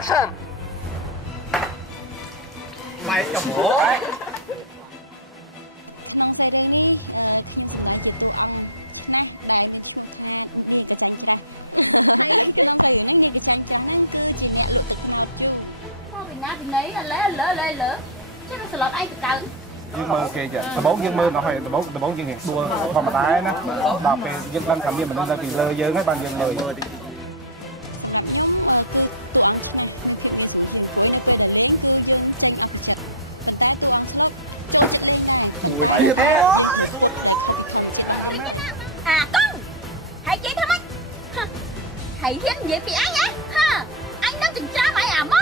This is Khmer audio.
action mày chồng bốពីណីលើចេះតែស្លុតឯងទៅកើយើងមើលគេចាដំបូងយើងមើលដល់ហើយដំបូងយើងហៀងដួលធម្មតាណាដល់ពេលយើងដឹងថាមានមនុស្សនៅពីលើយើងហើយបានយើងមើលមួយទៀតអាកុងហើយនិយាយថាម៉េចហើយហ៊ាននិយាយពីអញហ៎អញនឹងចិញ្ច្រាំឲ្យអាម៉